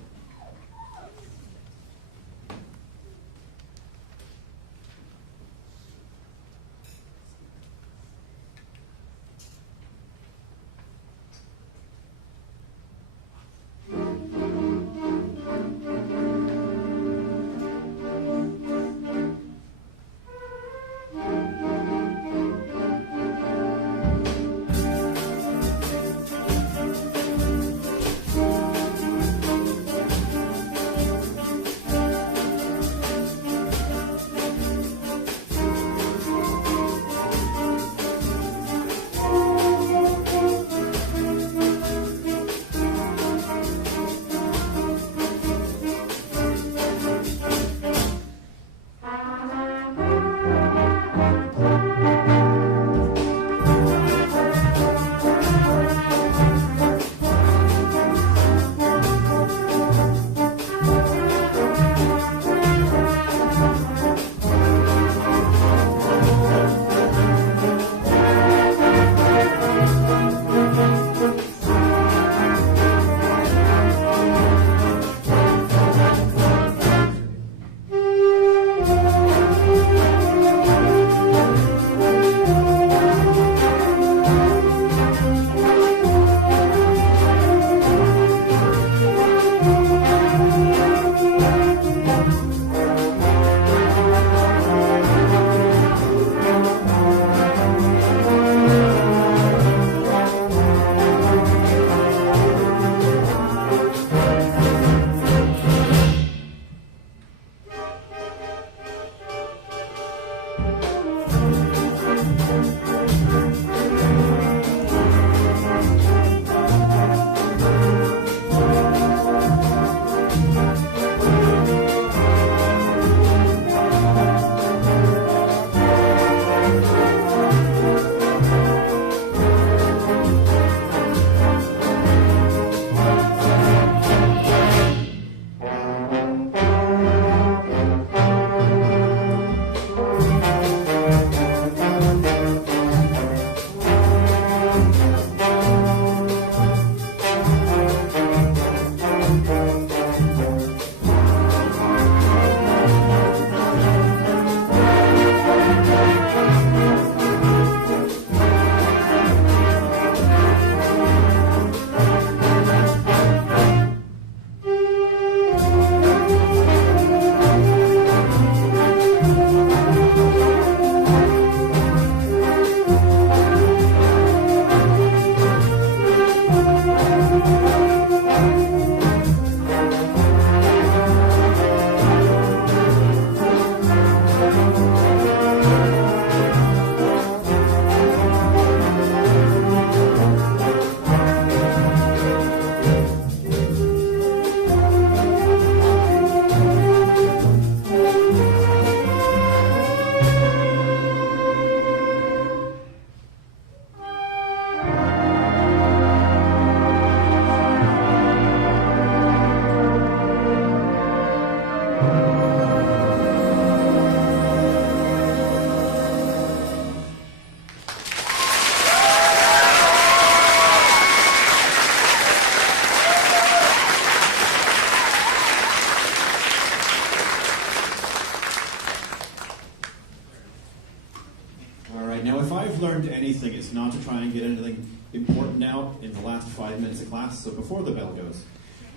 is not to try and get anything important out in the last 5 minutes of class, so before the bell goes.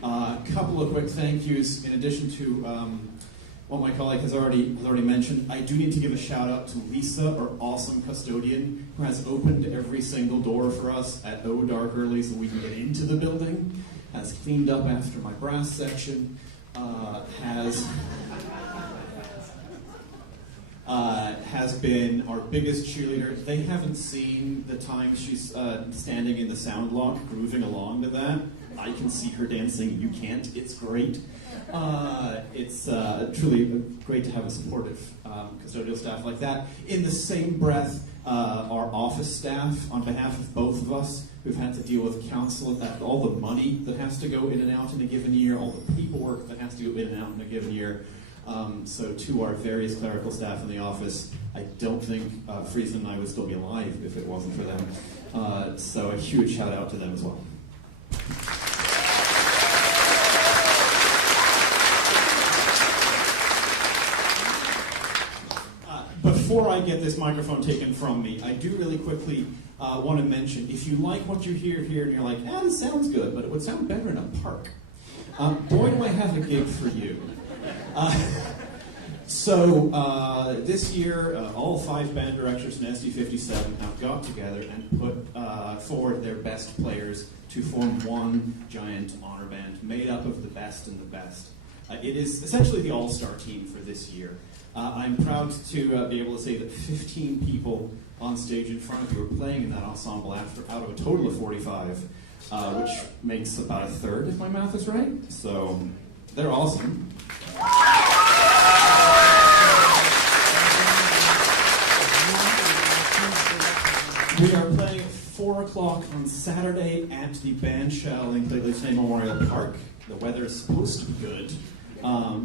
A couple of quick thank yous in addition to what my colleague has already mentioned. I do need to give a shout out to Lisa, our awesome custodian, who has opened every single door for us at dark early so we can get into the building, has cleaned up after my brass section, has been our biggest cheerleader. They haven't seen the time she's standing in the sound lock, grooving along to that. I can see her dancing. You can't. It's great. It's truly great to have a supportive custodial staff like that. In the same breath, our office staff, on behalf of both of us, who've had to deal with council, all the money that has to go in and out in a given year, all the paperwork that has to go in and out in a given year. So to our various clerical staff in the office, I don't think Friesen and I would still be alive if it wasn't for them. So a huge shout out to them as well. Before I get this microphone taken from me, I do really quickly want to mention, if you like what you hear here and you're like, this sounds good, but it would sound better in a park, boy, do I have a gig for you. So this year, all 5 band directors in SD57 have got together and put forward their best players to form one giant honor band made up of the best and the best. It is essentially the all-star team for this year. I'm proud to be able to say that 15 people on stage in front of you are playing in that ensemble out of a total of 45, which makes about a third, if my math is right. So they're awesome. We are playing at 4 o'clock on Saturday at the Bandshell in Clayton Memorial Park. The weather is supposed to be good.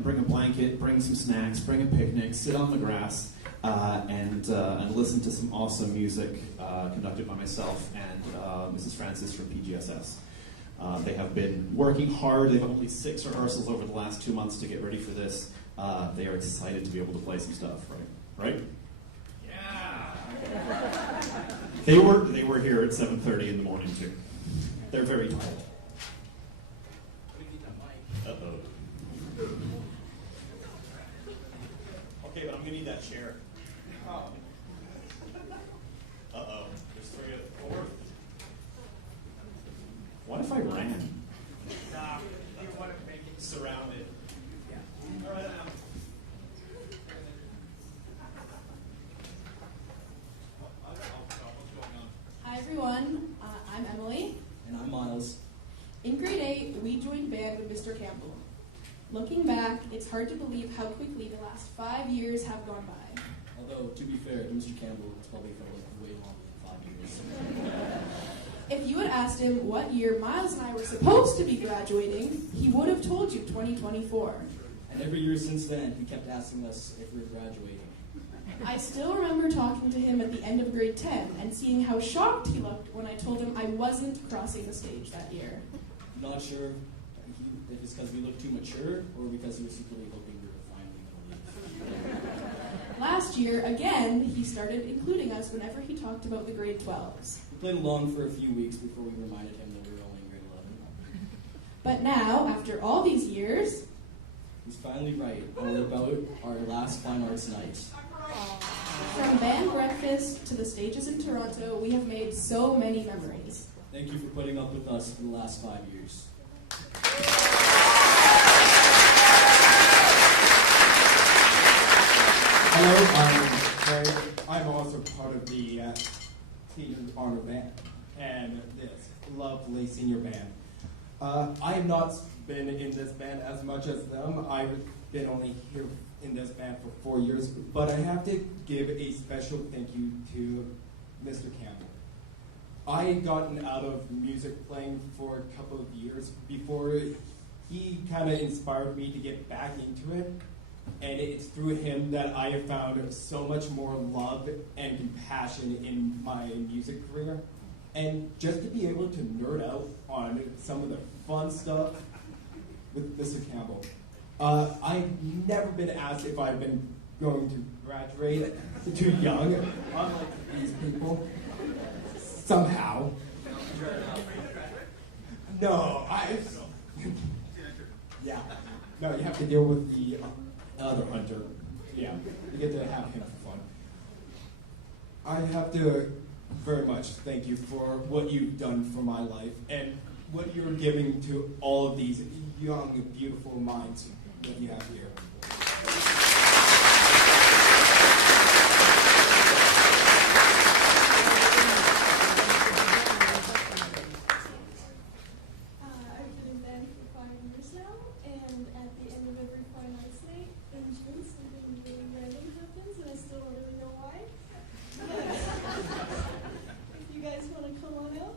Bring a blanket, bring some snacks, bring a picnic, sit on the grass, and listen to some awesome music conducted by myself and Mrs. Francis from PGSS. They have been working hard. They've had only 6 rehearsals over the last 2 months to get ready for this. They are excited to be able to play some stuff, right? Yeah! They were here at 7:30 in the morning, too. They're very tired. Uh-oh. Okay, but I'm gonna need that chair. Uh-oh. There's 3 of 4. What if I ran? Nah, you want to make it Surrounded. Yeah. All right, what's going on? Hi everyone, I'm Emily. And I'm Miles. In grade 8, we joined band with Mr. Campbell. Looking back, it's hard to believe how quickly the last 5 years have gone by. Although, to be fair to Mr. Campbell, it's probably felt like way longer than 5 years. If you had asked him what year Miles and I were supposed to be graduating, he would have told you 2024. And every year since then, he kept asking us if we were graduating. I still remember talking to him at the end of grade 10 and seeing how shocked he looked when I told him I wasn't crossing the stage that year. Not sure if it's because we looked too mature or because he was secretly hoping we were finally going to leave. Last year, again, he started including us whenever he talked about the grade 12s. We played along for a few weeks before we reminded him that we were only in grade 11. But now, after all these years, He's finally right. And we're about our last fine arts night. from band breakfast to the stages in Toronto, we have made so many memories. Thank you for putting up with us for the last 5 years. Hello, I'm Craig. I'm also part of the senior honor band and this lovely senior band. I have not been in this band as much as them. I've been only here in this band for 4 years, but I have to give a special thank you to Mr. Campbell. I had gotten out of music playing for a couple of years before he kind of inspired me to get back into it. And it's through him that I have found so much more love and compassion in my music career. And just to be able to nerd out on some of the fun stuff with Mr. Campbell. I've never been asked if I've been going to graduate too young, unlike these people. somehow. No, yeah. No, you have to deal with the other hunter. Yeah, you get to have him for fun. I have to very much thank you for what you've done for my life and what you're giving to all of these young, beautiful minds that you have here. I've been in band for 5 years now, and at the end of every Friday night in June, something really random happens, and I still don't really know why. If you guys want to come on out.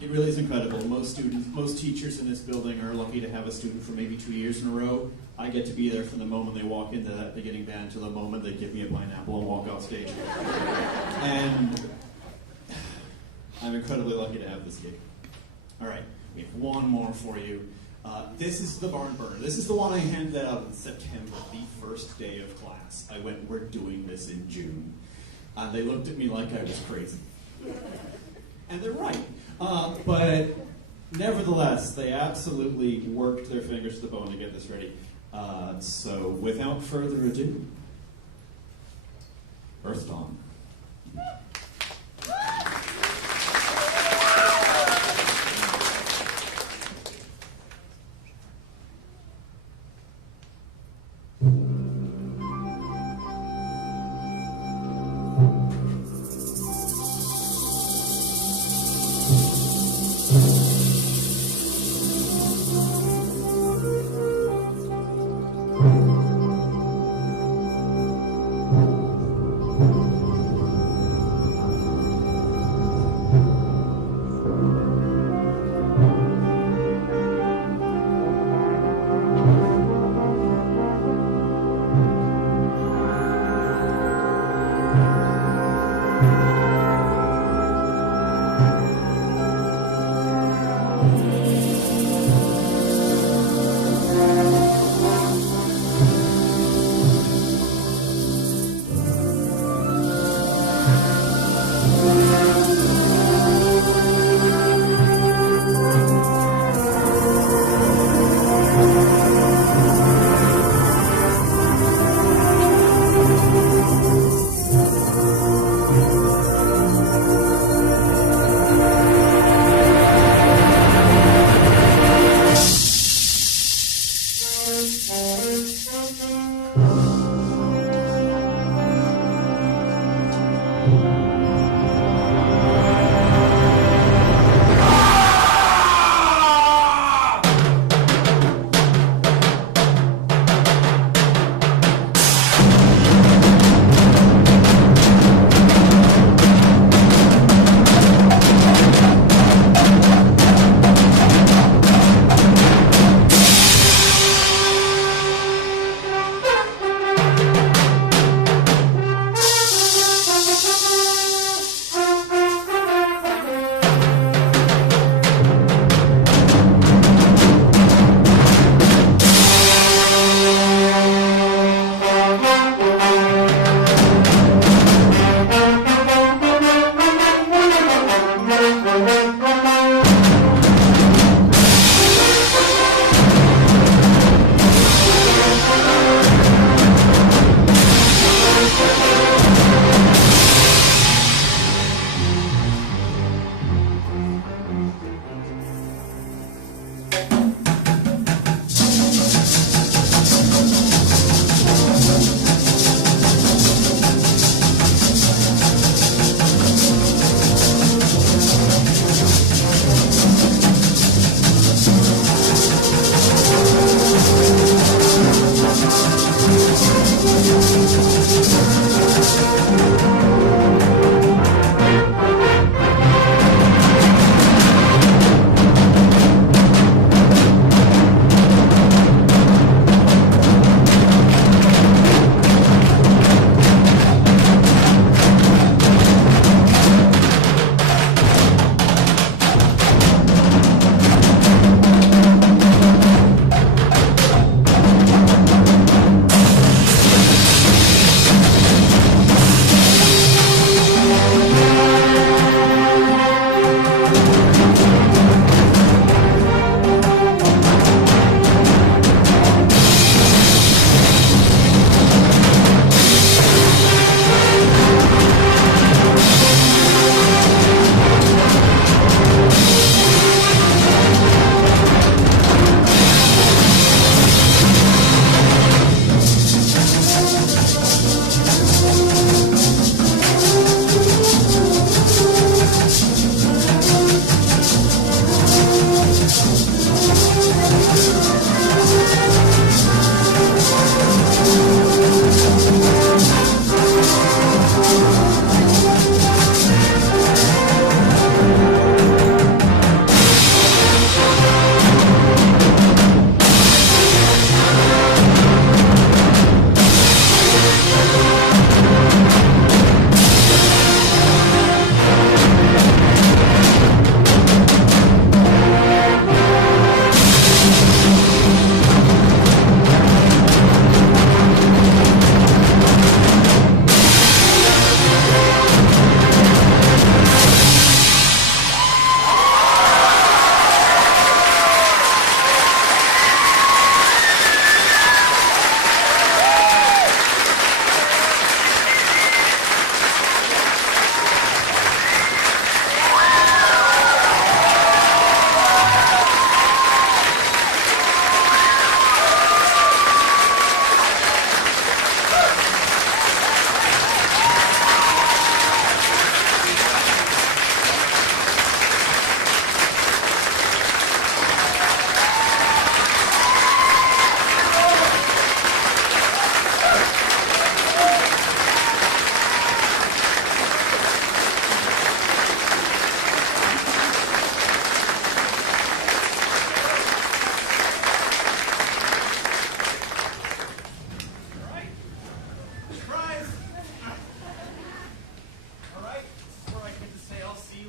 It really is incredible. Most teachers in this building are lucky to have a student for maybe 2 years in a row. I get to be there from the moment they walk into that beginning band to the moment they give me a pineapple and walk off stage. And I'm incredibly lucky to have this gig. All right, we have one more for you. This is the barn burner. This is the one I handed out in September, the first day of class. I went, we're doing this in June. They looked at me like I was crazy. And they're right. But nevertheless, they absolutely worked their fingers to the bone to get this ready. So without further ado, Earth Dawn.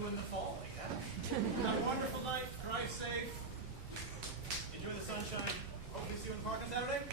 in the fall, I guess. Have a wonderful night. Drive safe. Enjoy the sunshine. Hopefully see you in the park on Saturday.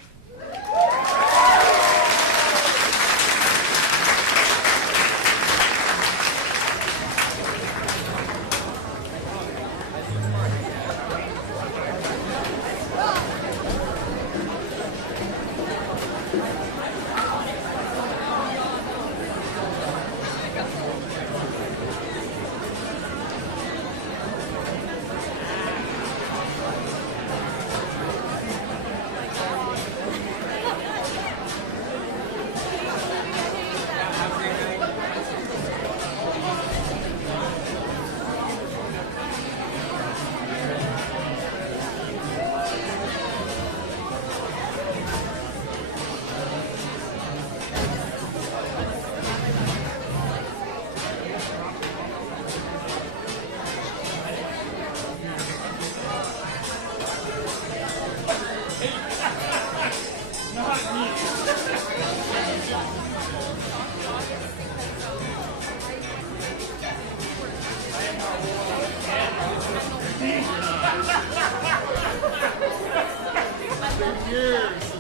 Years.